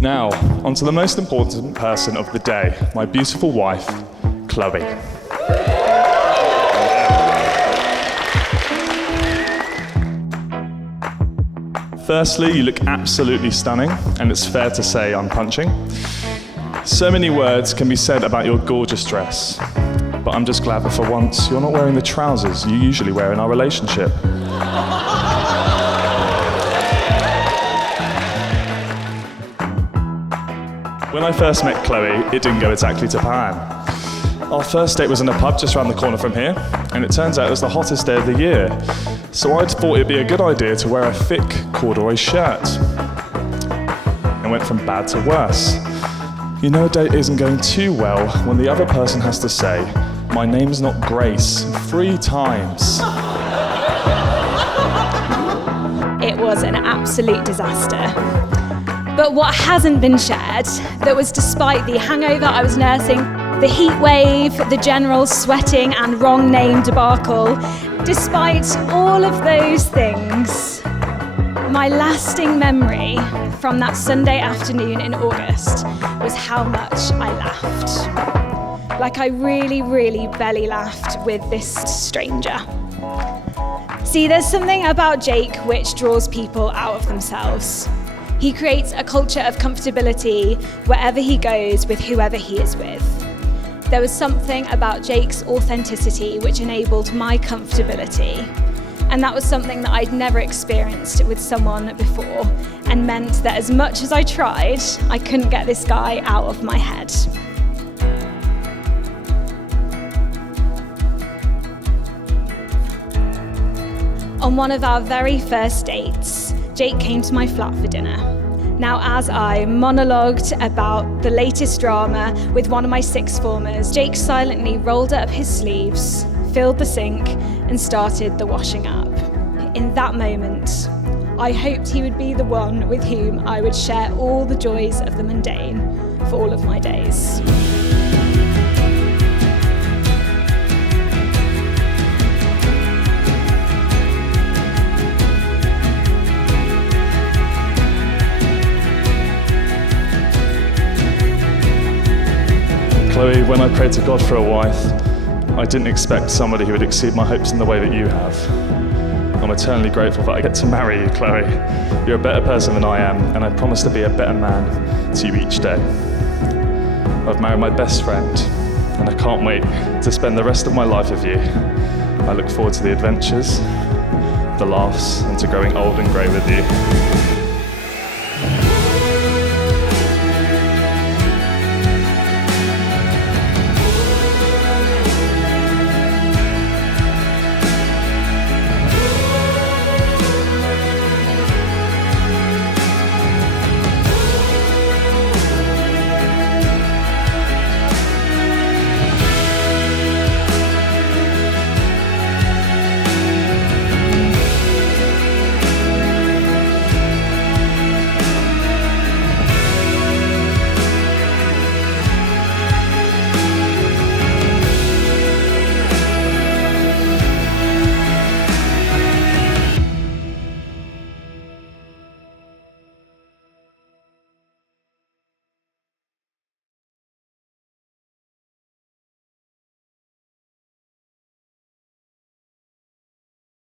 Now, on to the most important person of the day, my beautiful wife, Chloe. Firstly, you look absolutely stunning, and it's fair to say I'm punching. So many words can be said about your gorgeous dress, but I'm just glad that for once you're not wearing the trousers you usually wear in our relationship. When I first met Chloe, it didn't go exactly to plan. Our first date was in a pub just around the corner from here, and it turns out it was the hottest day of the year. So I thought it'd be a good idea to wear a thick corduroy shirt. It went from bad to worse. You know a date isn't going too well when the other person has to say, "My name's not Grace," 3 times. It was an absolute disaster. But what hasn't been shared, that was despite the hangover I was nursing, the heat wave, the general sweating and wrong name debacle, despite all of those things, my lasting memory from that Sunday afternoon in August was how much I laughed. Like I really, really belly laughed with this stranger. See, there's something about Jake which draws people out of themselves. He creates a culture of comfortability wherever he goes with whoever he is with. There was something about Jake's authenticity which enabled my comfortability. And that was something that I'd never experienced with someone before, and meant that as much as I tried, I couldn't get this guy out of my head. On one of our very first dates, Jake came to my flat for dinner. Now, as I monologued about the latest drama with one of my sixth formers, Jake silently rolled up his sleeves, filled the sink, and started the washing up. In that moment, I hoped he would be the one with whom I would share all the joys of the mundane for all of my days. Chloe, when I prayed to God for a wife, I didn't expect somebody who would exceed my hopes in the way that you have. I'm eternally grateful that I get to marry you, Chloe. You're a better person than I am, and I promise to be a better man to you each day. I've married my best friend, and I can't wait to spend the rest of my life with you. I look forward to the adventures, the laughs, and to growing old and grey with you.